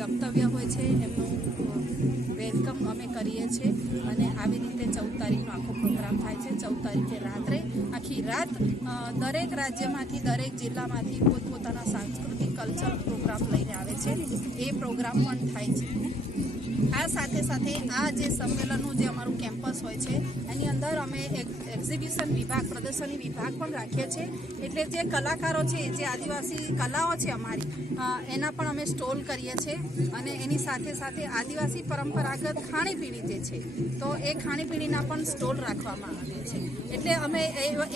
વક્તવ્ય હોય છે એમનું વેલકમ અમે કરીએ છીએ અને આવી રીતે 14 તારીખનો આખો પ્રોગ્રામ થાય છે। 14 તારીખે રાત્રે આખી રાત દરેક રાજ્યમાંથી દરેક જિલ્લામાંથી પોતપોતાના સાંસ્કૃતિક કલ્ચર પ્રોગ્રામ લઈને આવે છે, એ પ્રોગ્રામ પણ થાય છે। આ સાથે સાથે આ જે સંમેલનનું જે અમારું કેમ્પસ હોય છે એની અંદર અમે એક એક્ઝિબિશન વિભાગ, પ્રદર્શની વિભાગ પણ રાખીએ છીએ। એટલે જે કલાકારો છે, જે આદિવાસી કલાઓ છે અમારી, એના પણ અમે સ્ટોલ કરીએ છીએ અને એની સાથે સાથે આદિવાસી પરંપરાગત ખાણીપીણી જે છે તો એ ખાણીપીણીના પણ સ્ટોલ રાખવામાં આવે છે। એટલે અમે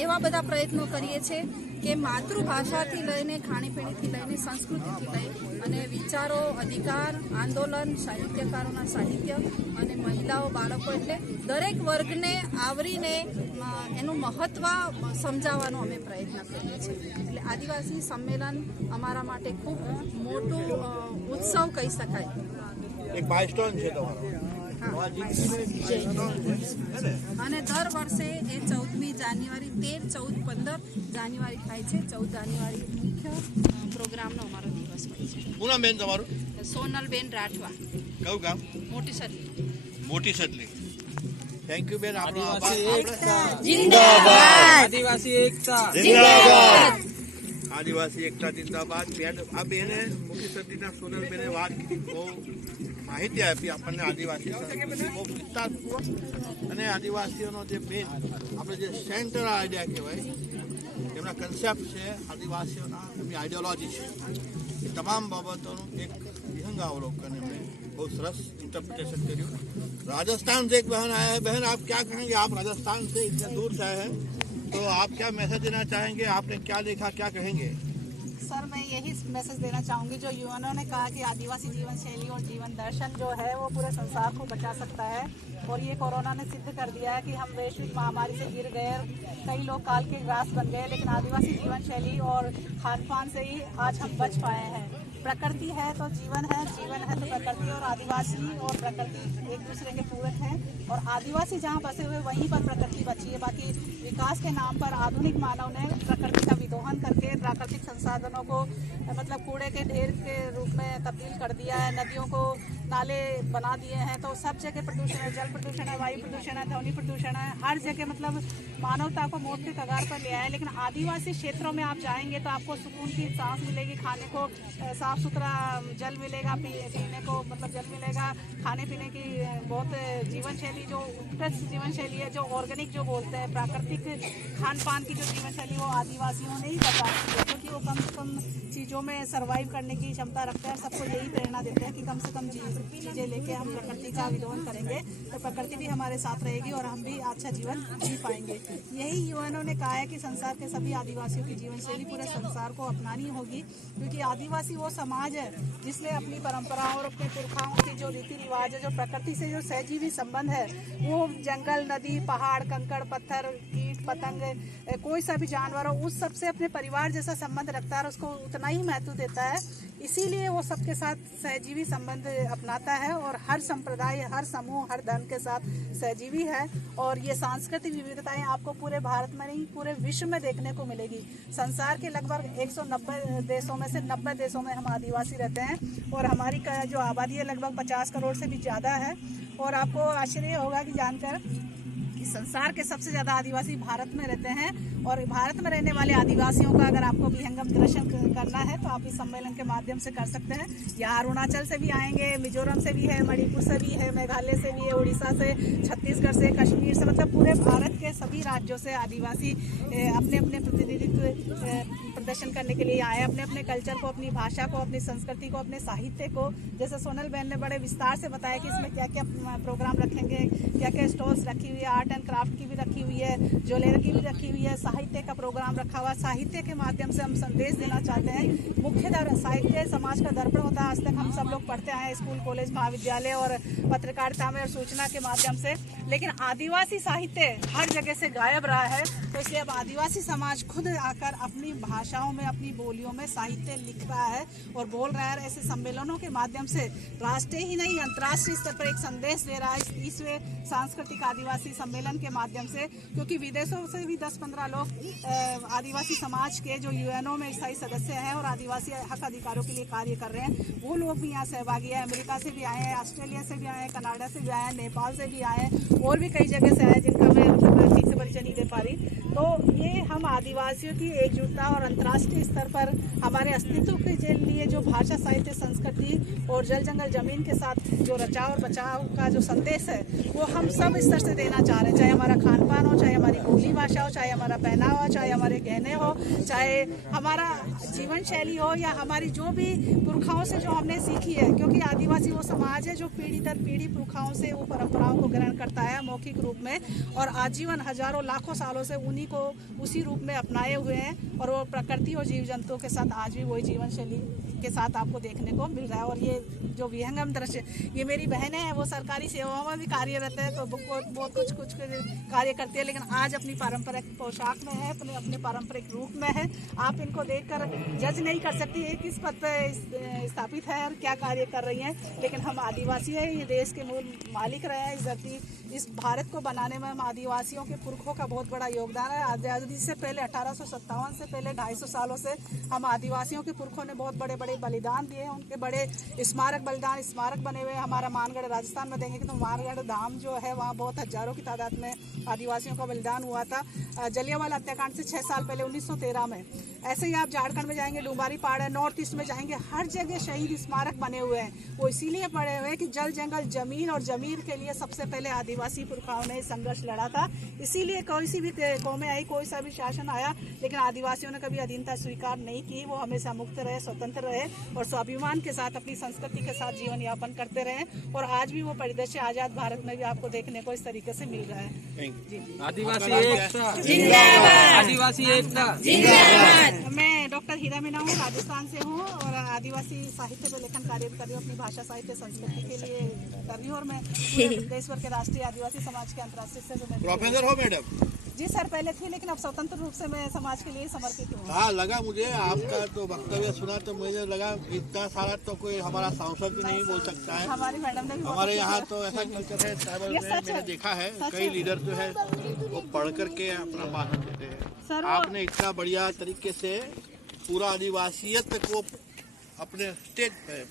એવા બધા પ્રયત્નો કરીએ છીએ કે માતૃભાષાથી લઈને ખાણીપીણીથી લઈને સંસ્કૃતિથી લઈ અને વિચારો, અધિકાર, આંદોલન, સાહિત્યકારોના સાહિત્ય અને મહિલાઓ, બાળકો, એટલે દરેક વર્ગને આવરીને એનું મહત્ત્વ સમજાવવાનો અમે પ્રયત્ન કરીએ છીએ। એટલે આદિવાસી સંમેલન અમારા માટે ખૂબ મોટું ઉત્સવ કહી શકાય। એક માઇલસ્ટોન છે તમારો અને દર વર્ષે એ 14મી જાન્યુઆરી, 13, 14, 15 જાન્યુઆરી થાય છે। 14 જાન્યુઆરી મુખ્ય પ્રોગ્રામનો અમારો દિવસ હોય છે। પૂનમ બેન તમારું? સોનલબેન રાઠવા। કયું ગામ? મોટી સટલી। મોટી સટલી। થેન્ક યુ બેન। આદિવાસી એકતા જિંદાબાદ। આદિવાસી એકતા જિંદાબાદ। બેન, આ બેને મોટી સટલીના સોનલ બેને વાત કરી, બહુ માહિતી આપી આપણને આદિવાસી સંસ્કૃતિ બહુ વિસ્તારપૂર્વક, અને આદિવાસીઓનો જે બેન આપણે જે સેન્ટર આઈડિયા કહેવાય, એમના કન્સેપ્ટ છે, આદિવાસીઓના એમની આઈડિયોલોજી છે, એ તમામ બાબતોનું એક વિહંગાવલોકન એમણે बहुत सरस इंटरप्रिटेशन करियो। राजस्थान से एक बहन आया है। बहन, आप क्या कहेंगे? आप राजस्थान से इतने दूर से आए हैं, तो आप क्या मैसेज देना चाहेंगे? आपने क्या देखा, क्या कहेंगे? सर, मैं यही मैसेज देना चाहूँगी, जो युवाओं ने कहा कि आदिवासी जीवन शैली और जीवन दर्शन जो है वो पूरे संसार को बचा सकता है, और ये कोरोना ने सिद्ध कर दिया है कि हम वैश्विक महामारी से गिर गए, कई लोग काल के ग्रास बन गए, लेकिन आदिवासी जीवन शैली और खान पान से ही आज हम बच पाए हैं। प्रकृति है तो जीवन है, जीवन है तो प्रकृति, और आदिवासी और प्रकृति एक दूसरे के पूरक हैं, और आदिवासी जहाँ बसे हुए वहीं पर प्रकृति बची है। बाकी विकास के नाम पर आधुनिक मानव ने प्रकृति का विदोहन करके प्राकृतिक संसाधनों को मतलब कूड़े के ढेर के रूप में तब्दील कर दिया है, नदियों को नाले बना दिए हैं, तो सब जगह प्रदूषण है, जल प्रदूषण है, वायु प्रदूषण है, ध्वनि प्रदूषण है, हर जगह मतलब मानवता को मौत के कगार पर ले आया है। लेकिन आदिवासी क्षेत्रों में आप जाएंगे तो आपको सुकून की सांस मिलेगी, खाने को साफ सुथरा जल मिलेगा, पीने को मतलब जल मिलेगा, खाने पीने की बहुत जीवन शैली जो उत्कृष्ट जीवन शैली है, जो ऑर्गेनिक जो बोलते हैं, प्राकृतिक खान पान की जो जीवन शैली वो आदिवासियों ने ही बता दी है, क्योंकि वो कम से कम चीज़ों में सर्वाइव करने की क्षमता रखते हैं। सबको यही प्रेरणा देते हैं कि कम से कम चीज़ें लेके हम प्रकृति का विदोहन करेंगे तो प्रकृति भी हमारे साथ रहेगी और हम भी अच्छा जीवन जी पाएंगे। यही युवाओं ने कहा है कि संसार के सभी आदिवासियों की जीवन शैली पूरे संसार को अपनानी होगी, क्योंकि आदिवासी वो समाज है जिसने अपनी परंपराओं और अपने पुरखाओं के जो रीति रिवाज है, जो प्रकृति से जो सहजीवी संबंध है, वो जंगल, नदी, पहाड़, कंकड़, पत्थर, कीट, पतंग, कोई सा भी जानवर हो, उस सबसे अपने परिवार जैसा संबंध रखता है और उसको उतना ही महत्व देता है। इसीलिए वो सबके साथ सहजीवी संबंध अपनाता है और हर संप्रदाय, हर समूह, हर धर्म के साथ सहजीवी है। और ये सांस्कृतिक विविधताएं आपको पूरे भारत में नहीं पूरे विश्व में देखने को मिलेगी। संसार के लगभग 190 देशों में से 90 देशों में हम आदिवासी रहते हैं और हमारी जो आबादी है लगभग 50 करोड़ से भी ज़्यादा है। और आपको आश्चर्य होगा कि जानकर कि संसार के सबसे ज्यादा आदिवासी भारत में रहते हैं और भारत में रहने वाले आदिवासियों का अगर आपको विहंगम दर्शन करना है तो आप इस सम्मेलन के माध्यम से कर सकते हैं। यहाँ अरुणाचल से भी आएंगे, मिजोरम से भी है, मणिपुर से भी है, मेघालय से भी है, उड़ीसा से, छत्तीसगढ़ से, कश्मीर से, मतलब पूरे भारत के सभी राज्यों से आदिवासी अपने अपने प्रतिनिधित्व प्रदर्शन करने के लिए आए, अपने अपने कल्चर को, अपनी भाषा को, अपनी संस्कृति को, अपने साहित्य को, जैसे सोनल बहन ने बड़े विस्तार से बताया कि इसमें क्या क्या प्रोग्राम रखेंगे, क्या क्या स्टॉल्स रखी हुई है, आर्ट एंड क्राफ्ट की भी रखी हुई है, ज्वेलरी की भी रखी हुई है, साहित्य का प्रोग्राम रखा हुआ। साहित्य के माध्यम से हम संदेश देना चाहते हैं। मुख्यतः साहित्य समाज का दर्पण होता है, आज तक हम सब लोग पढ़ते आए स्कूल, कॉलेज, महाविद्यालय और पत्रकारिता में और सूचना के माध्यम से, लेकिन आदिवासी साहित्य हर जगह से गायब रहा है। तो इसलिए अब आदिवासी समाज खुद आकर अपनी भाषाओं में, अपनी बोलियों में साहित्य लिख रहा है और बोल रहा है। ऐसे सम्मेलनों के माध्यम से राष्ट्रीय ही नहीं अंतर्राष्ट्रीय स्तर पर एक संदेश दे रहा है इस 30वें सांस्कृतिक आदिवासी सम्मेलन के माध्यम से, क्योंकि विदेशों से भी 10-15 लोग आदिवासी समाज के जो यूएनओ में स्थायी सदस्य हैं और आदिवासी हक अधिकारों के लिए कार्य कर रहे हैं, वो लोग भी यहाँ सहभागी है। अमेरिका से भी आए हैं, ऑस्ट्रेलिया से भी आए हैं, कनाडा से भी आए हैं, नेपाल से भी आए हैं और भी कई जगह से आए जिनका मैं ठीक से परिचय नहीं दे पा रही। तो ये हम आदिवासियों की एकजुटता और अंतर्राष्ट्रीय स्तर पर हमारे अस्तित्व के लिए जो भाषा, साहित्य, संस्कृति और जल जंगल जमीन के साथ जो रचाव और बचाव का जो संदेश है वो हम सब स्तर से देना चाह रहे हैं। चाहे हमारा खान पान हो, चाहे हमारी बोली भाषा हो, चाहे हमारा पहनावा हो, चाहे हमारे गहने हो, चाहे हमारा जीवन शैली हो, या हमारी जो भी पुरखाओं से जो हमने सीखी है, क्योंकि आदिवासी वो समाज है जो पीढ़ी दर पीढ़ी पुरखाओं से वो परंपराओं को ग्रहण करता है मौखिक रूप में और आजीवन हजारों लाखों सालों से उन्हीं को उसी रूप में अपनाए हुए हैं और वो प्रकृति और जीव जंतुओं के साथ आज भी वही जीवन शैली के साथ आपको देखने को मिल रहा है। और ये जो विहंगम दृश्य, ये मेरी बहनें हैं, वो सरकारी सेवाओं में भी कार्यरत है, तो बहुत कुछ कार्य करती है, लेकिन आज अपनी पारंपरिक पोशाक में है, अपने पारंपरिक रूप में है। आप इनको देखकर जज नहीं कर सकती है किस पद पर स्थापित है और क्या कार्य कर रही हैं, लेकिन हम आदिवासी हैं, ये देश के मूल मालिक रहे हैं। इस धरती, इस भारत को बनाने में हम आदिवासियों के पुरखों का बहुत बड़ा योगदान है। आज़ादी से पहले 1857 से पहले 250 सालों से हम आदिवासियों के पुरखों ने बहुत बड़े बड़े बलिदान दिए हैं। उनके बड़े स्मारक बने हुए हैं। हमारा मानगढ़ राजस्थान में देखेंगे तो मानगढ़ धाम जो है वहाँ बहुत हजारों की तादाद में आदिवासियों का बलिदान हुआ था जलियांवाला हत्याकांड से 6 साल पहले 1913 में। ऐसे ही आप झारखंड में जाएंगे, डुम्बारी पहाड़ है, नॉर्थ ईस्ट में जाएंगे, हर जगह शहीद स्मारक बने हुए हैं। वो इसीलिए पड़े हुए हैं कि जल जंगल जमीन और जमीर के लिए सबसे पहले आदिवासी पुरखाओं ने संघर्ष लड़ा था। इसीलिए कोई सी भी कौमें आई, कोई सा भी शासन आया, लेकिन आदिवासियों ने कभी अधीनता स्वीकार नहीं की। वो हमेशा मुक्त रहे, स्वतंत्र रहे और स्वाभिमान के साथ अपनी संस्कृति के साथ जीवन यापन करते रहे। और आज भी वो परिदृश्य आजाद भारत में भी आपको देखने को इस तरीके से मिल रहा है। आदिवासी एकता जिंदाबाद, आदिवासी एकता जिंदाबाद। मैं डॉक्टर हीरा मीना हूँ, राजस्थान से हूँ और आदिवासी साहित्य पर लेखन कार्य कर रही हूँ, अपनी भाषा, साहित्य, संस्कृति के लिए कर रही हूँ और मैं देश भर के राष्ट्रीय आदिवासी समाज के अंतर्राष्ट्रीय से प्रोफेसर हो मैडम? जी सर, पहले थी, लेकिन अब स्वतंत्र रूप से मैं समाज के लिए समर्पित हूँ। हाँ, लगा मुझे आपका तो वक्तव्य सुना तो मुझे लगा इतना सारा तो कोई हमारा सांसद भी नहीं बोल सकता है। हमारी मैडम ने भी हमारे यहाँ तो ऐसा कल्चर है, ट्राइबल में मैंने देखा है कई लीडर जो है वो पढ़ करके अपना भाषण देते हैं। आपने इतना बढ़िया तरीके से पूरा आदिवासियत को अपने स्टेज पे,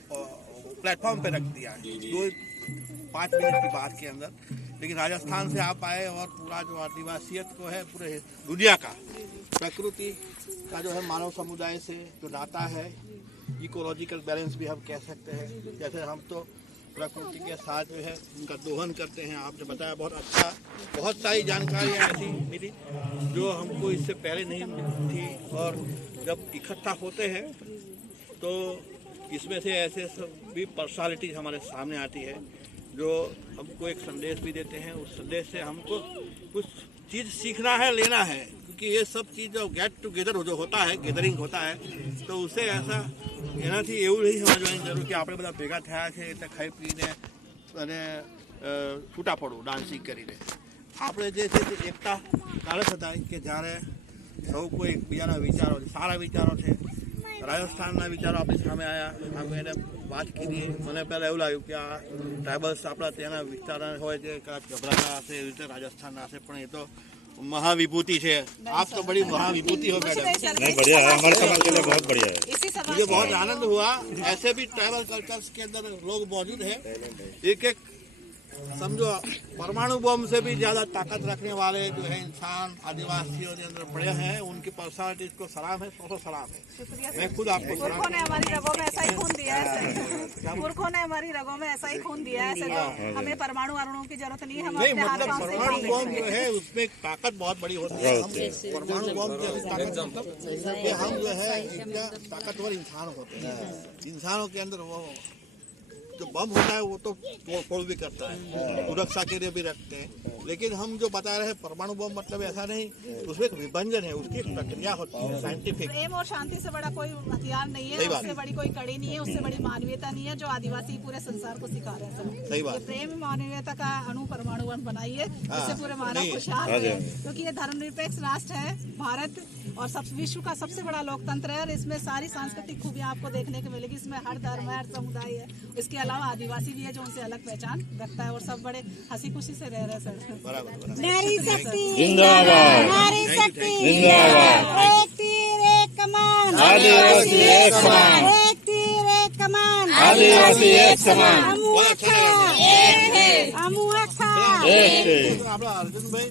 प्लेटफॉर्म पे रख दिया 2-5 मिनट की बात के अंदर। लेकिन राजस्थान से आप आए और पूरा जो आदिवासियत को है पूरे दुनिया का, प्रकृति का जो है मानव समुदाय से जो नाता है, इकोलॉजिकल बैलेंस भी हम कह सकते हैं। जैसे हम तो प्रकृति के साथ जो है उनका दोहन करते हैं। आपने बताया बहुत अच्छा, बहुत सारी जानकारियाँ ऐसी मिली जो हमको इससे पहले नहीं मिली थी। और जब इकट्ठा होते हैं तो इसमें से ऐसे सभी पर्सनालिटीज हमारे सामने आती है जो हमको एक संदेश भी देते हैं। उस संदेश से हमको कुछ चीज़ सीखना है, लेना है, क्योंकि ये सब चीज़ जो गेट टुगेदर जो होता है, गैदरिंग होता है, तो उसे ऐसा એનાથી એવું નહીં સમજવાની જરૂર કે આપણે બધા ભેગા થયા છે એટલે ખાઈ પીને અને છૂટા પડવું ડાન્સિંગ કરીને. આપણે જે છે તે એકતા ત્યારે થતા કે જ્યારે સૌ કોઈ એકબીજાના વિચારો, સારા વિચારો છે, રાજસ્થાનના વિચારો આપણી સામે આવ્યા. આપણે એને વાત કરી, મને પહેલાં એવું લાગ્યું કે આ ટ્રાઇબલ્સ આપણા ત્યાંના વિચારો હોય છે, કદાચ ગભરાતા હશે, એવી રીતે રાજસ્થાનના હશે, પણ એ તો महाविभूति है. आप तो बड़ी महाविभूति हो मैडम. नहीं, बढ़िया है, हमारे समाज के लिए बहुत बढ़िया है. मुझे बहुत आनंद हुआ. ऐसे भी ट्राइबल कल्चर्स के अंदर लोग मौजूद हैं. एक एक समझो परमाणु बम से भी ज्यादा ताकत रखने वाले जो है इंसान आदिवासियों के अंदर बड़े हैं, उनकी पर्सनालिटीज को सलाम है, सौ सलाम है। शुक्रिया मैं खुद आपको सलाम पुरखों ने हमारी रगों में ऐसा ही खून दिया है पुरखों ने हमारी रगों में ऐसा ही खून दिया है जो हमें परमाणु अणुओं की जरूरत नहीं है, हम नहीं, अपने हाथ मतलब पांव से परमाणु काम बम जो है उसमें ताकत बहुत बड़ी होती है। हम परमाणु बम की ताकत मतलब कि हम जो है इतना ताकतवर इंसान होते हैं। इंसानों के अंदर वो जो बम होता है वो तो तोड़ भी करता है, सुरक्षा के लिए भी रखते हैं, लेकिन हम जो बता रहे हैं परमाणु बम मतलब ऐसा नहीं, उसमें एक विभंजन है, उसकी एक प्रक्रिया होती है साइंटिफिक। प्रेम और शांति से बड़ा कोई हथियार नहीं है, सही बात। उससे बड़ी कोई कड़ी नहीं है, उससे बड़ी मानवीयता नहीं है जो आदिवासी पूरे संसार को सिखा रहे हैं सर। सही बात। ये प्रेम मानवीयता का अणु परमाणु बम बनाइए, इससे पूरे मानव नहीं। खुशहाल है, क्योंकि ये धर्मनिरपेक्ष राष्ट्र है भारत और सब विश्व का सबसे बड़ा लोकतंत्र है और इसमें सारी सांस्कृतिक खूबियां आपको देखने को मिलेगी। इसमें हर धर्म है, हर समुदाय है, इसके अलावा आदिवासी भी है जो उनसे अलग पहचान रखता है और सब बड़े हंसी खुशी से रह रहे हैं सर। बराबर। नारी शक्ति जिंदाबाद। नारी शक्ति जिंदाबाद। एक तीर एक कमान आदिवासी एक समान। एक तीर एक कमान आदिवासी एक समान। बहुत अच्छा लगा। अमुआ खा एक આપણા અર્જુનભાઈ